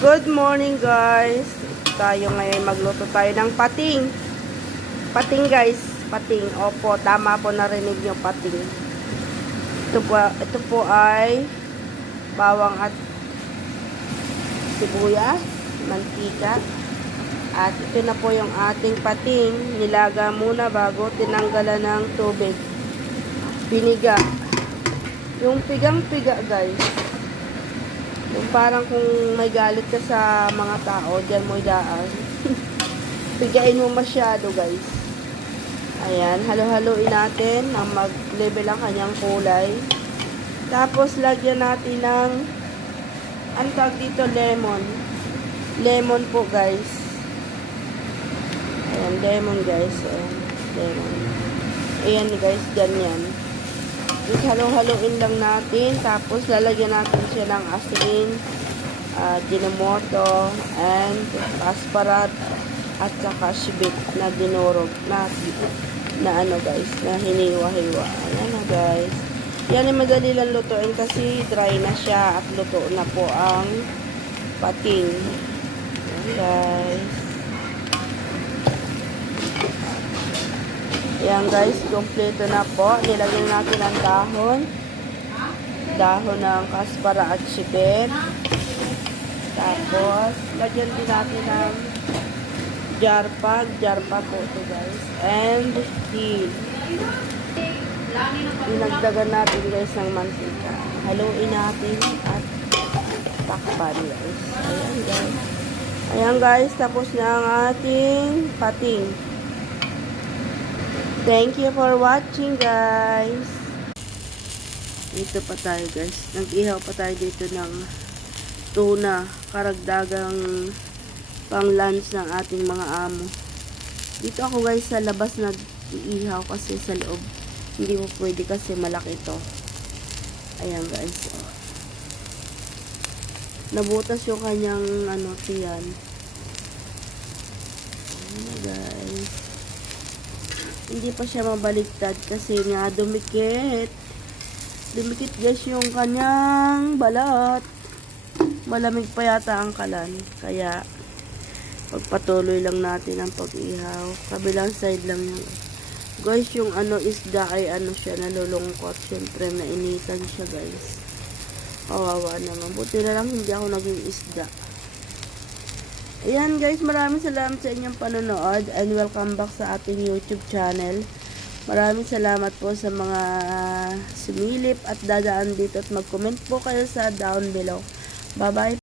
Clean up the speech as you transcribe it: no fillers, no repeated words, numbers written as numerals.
Good morning guys. Tayo ngayon magluto tayo ng pating. Pating guys, pating. Opo, tama po, narinig niyo, pating. Ito po ay bawang at sibuyas, mantika. At ito na po yung ating pating. Nilaga muna bago tinanggalan ng tubig. Piniga. Yung pigang-piga guys. Yung parang kung may galit ka sa mga tao, diyan mo idaan. Pigain mo masyado guys. Ayan, halo-haloin natin na mag-level ang kanyang kulay. Tapos lagyan natin ng ang tawag dito, lemon. Lemon po guys. Ayan, lemon guys. Ayan, lemon. Ayan guys, ganyan. Just halo-haloin lang natin. Tapos lalagyan natin siya ng asin, ginomoto, and asparagus at saka shibit na dinurog na ano guys, na hiniwa-hiwa. Ayan na guys. Yan ay madali lang lutuin kasi dry na siya at luto na po ang pating. Ayan guys. Ayan guys, kompleto na po. Nilagyan natin ang dahon ng kaspara at shibet. Tapos, lagyan din natin ng jarpa po ito guys. And ghee. Dinagdagan natin guys ng mantika. Haluin natin at takpan guys. Ayan guys. Ayan guys, tapos na ang ating pating. Thank you for watching guys. Dito pa tayo guys. Nag-ihaw pa tayo dito ng tuna. Karagdagang pang lunch ng ating mga amo. Dito ako guys sa labas nag-ihaw kasi sa loob hindi mo pwede kasi malaki ito. Ayan guys. Oh. Nabutas yung kanyang ano tiyan. Ayan guys. Hindi pa siya mabaliktad kasi nga dumikit. Dumikit guys yung kanyang balat. Malamig pa yata ang kalan. Kaya pagpatuloy lang natin ang pag-ihaw. Kabilang side lang yung guys, yung ano isda ay ano siya, nalulungkot. Siyempre nainitan siya guys. Kawawa naman. Buti na lang hindi ako naging isda. Ayan guys, maraming salamat sa inyong panonood and welcome back sa ating YouTube channel. Maraming salamat po sa mga sumilip at dadaan dito at mag-comment po kayo sa down below. Bye bye.